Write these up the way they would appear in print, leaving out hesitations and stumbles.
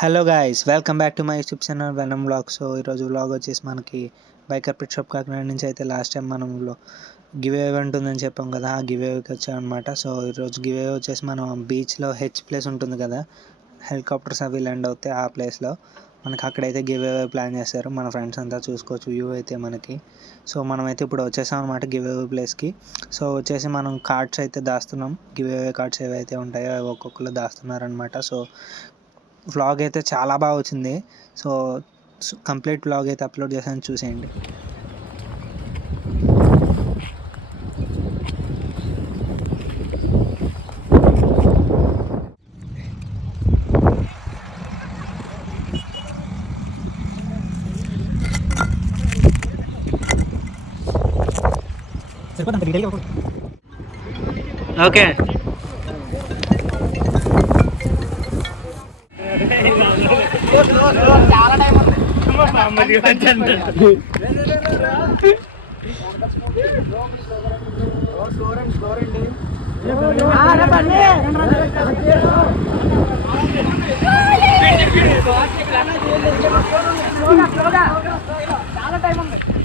Hello guys, welcome back to my YouTube channel venom vlog. So ఈరోజు vlog వచ్చేసి మనకి biker pit shop Kakinada నుంచి అయితే లాస్ట్ టైం మనం గివ్ అవే ఉంటుందని చెప్పాం కదా, ఆ గివ్ అవేకి వచ్చామన్నమాట. సో ఈరోజు గివ్ అవే వచ్చేసి మనం బీచ్లో హెచ్ ప్లేస్ ఉంటుంది కదా, హెలికాప్టర్స్ అవి ల్యాండ్ అవుతాయి ఆ ప్లేస్లో మనకి అక్కడైతే గివ్ అవే ప్లాన్ చేస్తారు. మన ఫ్రెండ్స్ అంతా చూసుకోవచ్చు వ్యూ అయితే మనకి. సో మనమైతే ఇప్పుడు వచ్చేసాం అనమాట గివ్ అవే ప్లేస్కి. సో వచ్చేసి మనం కార్డ్స్ అయితే దాస్తున్నాం, గివ్ అవే కార్డ్స్ ఏవైతే ఉంటాయో అవి ఒక్కొక్కరు దాస్తున్నారనమాట. సో వ్లాగ్ అయితే చాలా బాగా వచ్చింది. సో కంప్లీట్ వ్లాగ్ అయితే అప్లోడ్ చేశాను, చూసేయండి. ఓకే,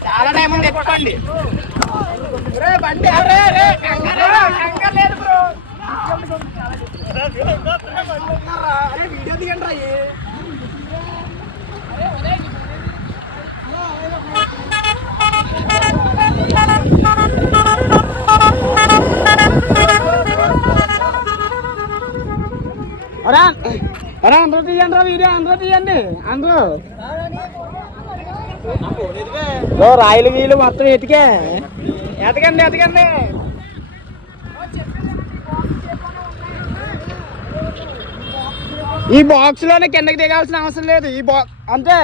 చాలా టైం ఉంది, ఎక్కండి. బండి లేదు బ్రో, వీడియో తీయండి రా. అందరూ తీయండి రా వీడియో, అందరూ తీయండి. అందరూ రాయలు వీలు మొత్తం ఎతకండి. ఈ బాక్స్ లోనే కిందకి దిగాల్సిన అవసరం లేదు. ఈ బాక్స్ అంతే,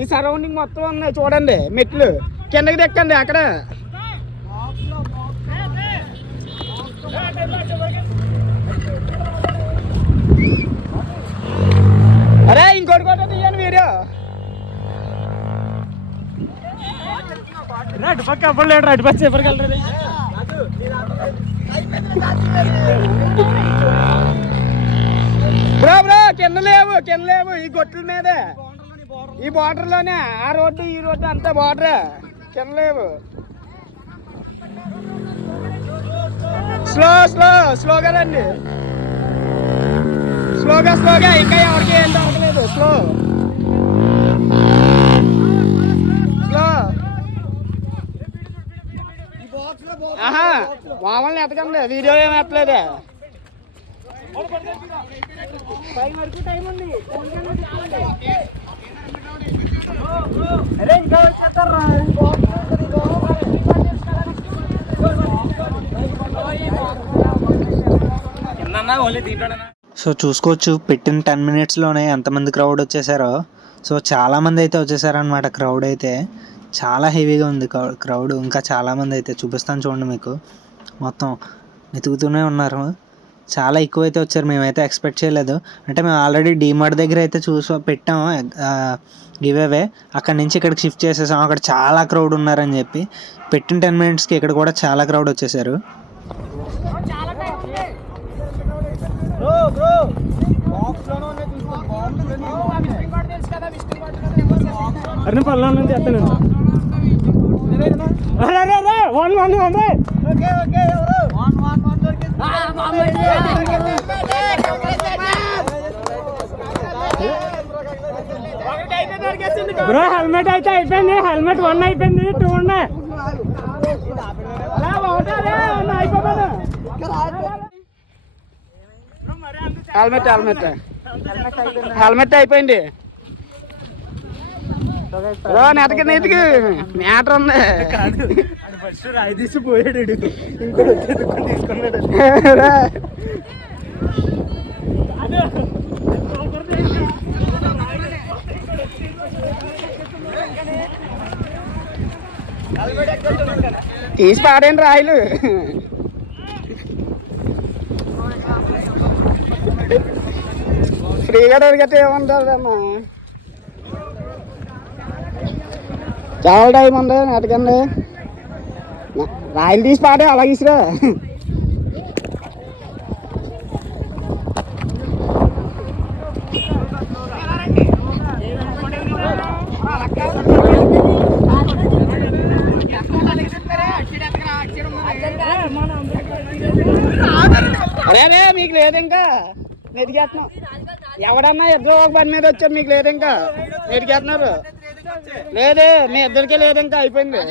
ఈ సరౌండింగ్ మొత్తం ఉన్నాయి చూడండి, మెట్లు కిందకి దిక్కండి అక్కడ. అరే ఇంకోటి కూడా తీయండి వీడియో. అటు పక్క అవ్వలేడు, అటు పక్క ఎవరికి వెళ్ళరు. బ్రో కింద లేవు ఈ గొట్ల మీదే, ఈ బార్డర్ లోనే. ఆ రోడ్డు ఈ రోడ్డు అంతా బార్డర్, కింద లేవు. స్లోగా రండి, స్లోగా ఇంకా ఎవరికి ఏం దొరకలేదు. స్లో మామూలు ఎతకండి, వీడియో ఏమి ఎత్తలేదే. టైం ఉంది, ఇంకా వచ్చేస్తారా. సో చూసుకోవచ్చు, పెట్టిన 10 minutesలోనే ఎంతమంది క్రౌడ్ వచ్చేసారో. సో చాలామంది అయితే వచ్చేసారనమాట. క్రౌడ్ అయితే చాలా హెవీగా ఉంది క్రౌడ్. ఇంకా చాలామంది అయితే చూపిస్తాను చూడండి మీకు, మొత్తం వెతుకుతూనే ఉన్నారు. చాలా ఎక్కువ అయితే వచ్చారు, మేమైతే ఎక్స్పెక్ట్ చేయలేదు. అంటే మేము ఆల్రెడీ డీమార్ట్ దగ్గర అయితే పెట్టాము గివ్ అవే, అక్కడ నుంచి ఇక్కడికి షిఫ్ట్ చేసేసాం. అక్కడ చాలా క్రౌడ్ ఉన్నారని చెప్పి పెట్టిన 10 minutesకి ఇక్కడ కూడా చాలా క్రౌడ్ వచ్చేసారు. బ్రో హెల్మెట్ అయితే అయిపోయింది, హెల్మెట్ 1 అయిపోయింది, 2 ఉన్నాయి. హెల్మెట్ అయిపోయింది. నెతకి మ్యాటర్ ఉంది. రాయి తీసిపోయాడు, ఇంకోటి తీసుకున్నాడు. తీసి పాడండి రాయలు. ఫ్రీగా దొరికితే ఏముంటుందమ్మా. చాలా టైం ఉంది, నెట్టకండి. రాయలు తీసి పాడే అలాగే ఇసురా. లేదు ఇంకా నెరిగేస్తున్నాం. ఎవడన్నా ఇద్దరు ఒక పని మీద వచ్చారు, మీకు లేదు ఇంకా నెరిగేస్తున్నారు. లేదు మీ ఇద్దరికే లేదు ఇంకా అయిపోయింది.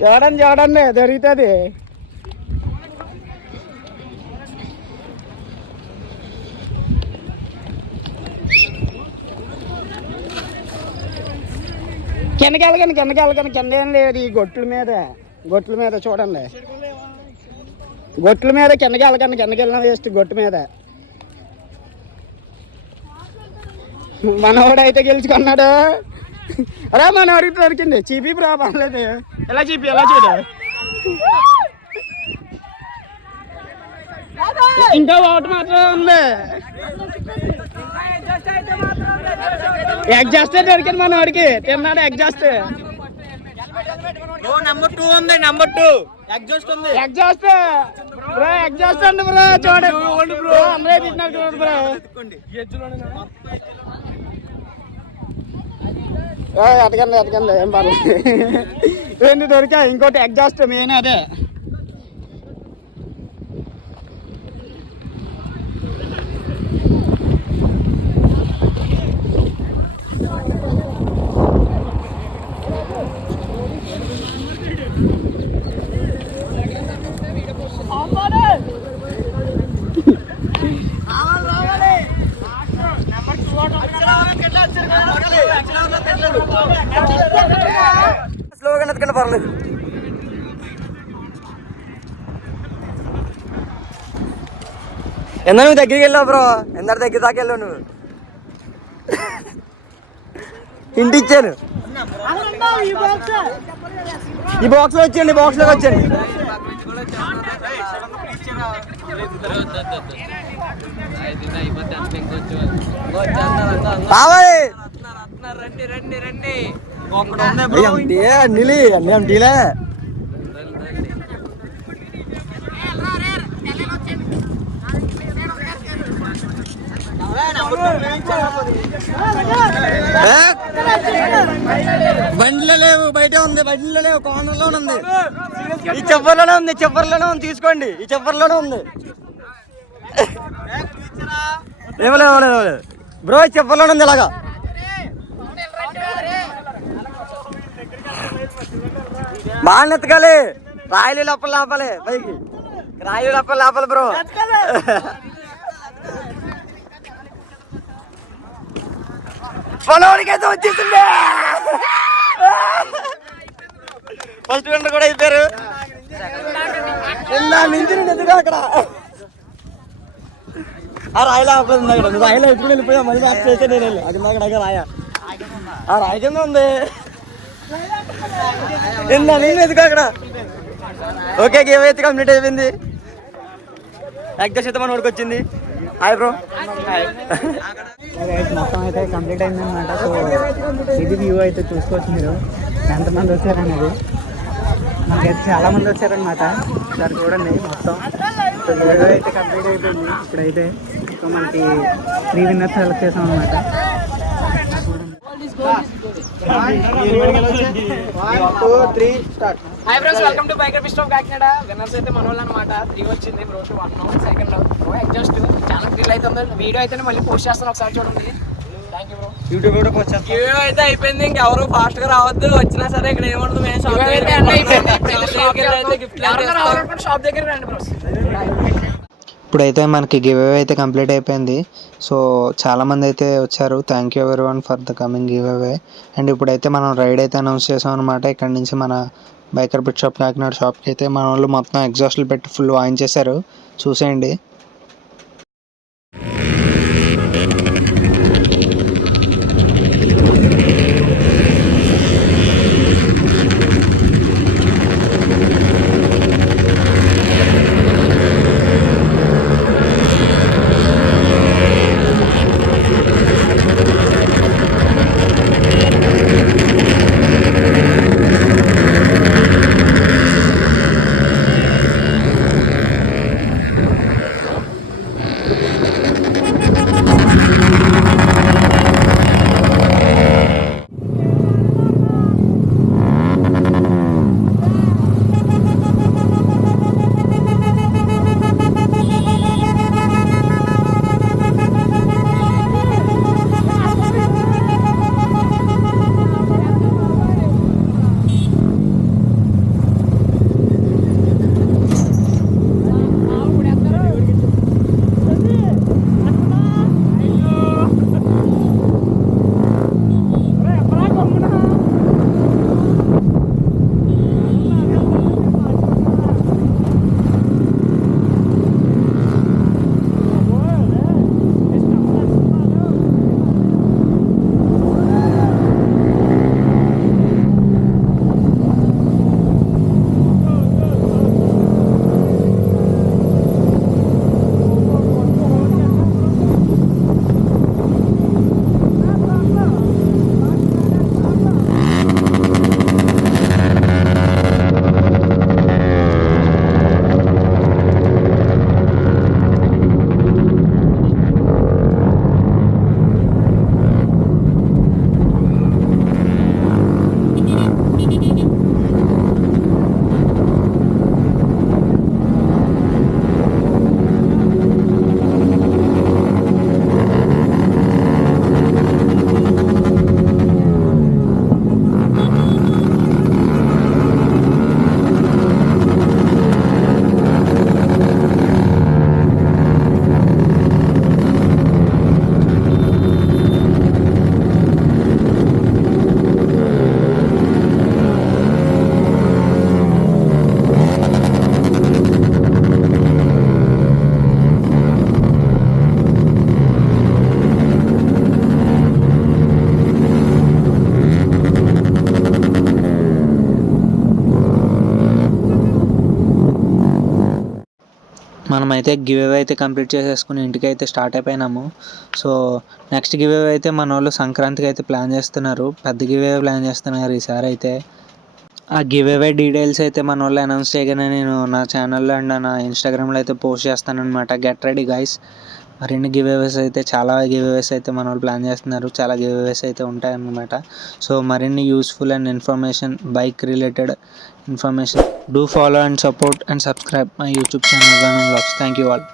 చూడండి చూడండి దొరుకుతుంది. కిందకి వెళ్ళకండి కింద ఏం లేదు. ఈ గొట్ల మీద చూడండి, గొట్ల మీద కిందకి వెళ్ళిన వేస్ట్. గొట్టు మీద మనవాడైతే గెలుచుకున్నాడు. అరే మనవాడికి దొరికింది. చీపీ ప్రాబ్లం లేదు. ఎలా చూడు ఇంకా ఒకటి మాత్రం ఉంది. ఎగ్జాస్ట్ దొరికింది మనవాడికి. తిన్నాడు ఎగ్జాస్ట్. నెంబర్ 2 ఉంది. నెంబర్ 2 ఎగ్జాస్ట్ ఉంది. ఎగ్జాస్ట్ అండి బ్రో. చూడండి బ్రో, అందరూ తిన్నారు చూడండి బ్రో. ఎతకండి ఏం పర్లేదు. రెండు దొరికా. ఇంకోటి ఎగ్జాస్ట్ మెయిన్ అదే. స్లోగా ఎత్తుకండి పర్లేదు. ఎంత నువ్వు దగ్గరికి వెళ్ళావు బ్రో? ఎంత దగ్గర దాకా వెళ్ళావు నువ్వు? ఇంటి ఇచ్చాను. ఈ బాక్స్ లో వచ్చేయండి, బాక్స్ లోకి వచ్చేయండి. కావాలి అన్నీలే. బండిలో లేవు, బయట ఉంది. బండిలో లేవు, కార్నర్లోనే ఉంది. ఈ చివరిలోనే ఉంది. తీసుకోండి, ఈ చివరిలోనే ఉంది. ఇవ్వలేదు బ్రో, ఈ చివరిలోనే ఉంది. ఇలాగా బాగా ఎత్తకాలి. రాయలు లోపల పైకి రాయలు లోపల బ్రో. పొలవాడికైతే వచ్చేసింది. ఫస్ట్ వింటర్ కూడా అయిపోయారు. నుంచి ఎందుకు అక్కడ ఆ రాయిలో ఆపలేదు. అక్కడ రాయిలో ఎప్పుడు వెళ్ళిపోయా. మళ్ళీ మ్యాచ్ చేస్తే నేను వెళ్ళి అక్కడ రాయ ఆ రాయి కింద ఉంది. నేను ఎందుకు అక్కడ. ఓకే, గేమ్ అయితే కంప్లీట్ అయిపోయింది. ఎగ్జాస్ట్ మన వరకు వచ్చింది. Hi bro. మొత్తం అయితే కంప్లీట్ అయిందనమాట. సో ఇది వ్యూ అయితే చూసుకోవచ్చు మీరు ఎంతమంది వచ్చారనేది. మనకైతే చాలా మంది వచ్చారనమాట. సార్ చూడండి మొత్తం. సో వీడియో అయితే కంప్లీట్ అయిపోయింది ఇప్పుడైతే. సో మనకి 3 విన్నర్స్ సెలెక్ట్ చేసాం అనమాట. Hi friends, welcome to biker pitstop Kakinada. Winners అయితే మన వాళ్ళు అనమాట. 3 వచ్చింది బ్రో, 1 సెకండ్ ఎగ్జాస్ట్. చాలా ఫీల్ అవుతుంది. వీడియో అయితే మళ్ళీ పోస్ట్ చేస్తాను, ఒకసారి చూడండి. Thank you bro. యూట్యూబ్ కూడా పోస్ట్ చేస్తాం. వీడియో అయితే అయిపోయింది. ఇంకెవరు ఫాస్ట్ గా రావద్దు. వచ్చినా సరే ఇక్కడ ఏమవుతుంది, మేము షాప్ దగ్గర రండి బ్రో. ఇప్పుడైతే మనకి గివ్ అవే అయితే కంప్లీట్ అయిపోయింది. సో చాలామంది అయితే వచ్చారు. Thank you everyone for the coming give away. And ఇప్పుడైతే మనం రైడ్ అయితే అనౌన్స్ చేసాం అనమాట. ఇక్కడ నుంచి మన బైకర్ పిట్ షాప్ కాకినాడ షాప్కి అయితే మన వాళ్ళు మొత్తం ఎగ్జాస్ట్లు పెట్టి ఫుల్ వాయించేశారు. చూసేయండి. మనమైతే గివ్ అవే అయితే కంప్లీట్ చేసేసుకుని ఇంటికి అయితే స్టార్ట్ అయిపోయినాము. సో నెక్స్ట్ గివ్ అవే అయితే మన వాళ్ళు సంక్రాంతికి అయితే ప్లాన్ చేస్తున్నారు, పెద్ద గివ్ అవే ప్లాన్ చేస్తున్నారు ఈసారి అయితే. ఆ గివ్ అవే డీటెయిల్స్ అయితే మన వాళ్ళు అనౌన్స్ చేయగానే నేను నా ఛానల్లో అండ్ నా ఇన్స్టాగ్రామ్లో అయితే పోస్ట్ చేస్తానన్నమాట. Get ready guys. మరిన్ని గివ్ అవేస్ అయితే చాలా గివ్ అవేస్ అయితే మన వాళ్ళు ప్లాన్ చేస్తున్నారు, చాలా గివ్ అవేస్ అయితే ఉంటాయన్నమాట. సో మరిన్ని useful and information, bike related information, do follow and support and subscribe my YouTube channel venom vlogs. Thank you all.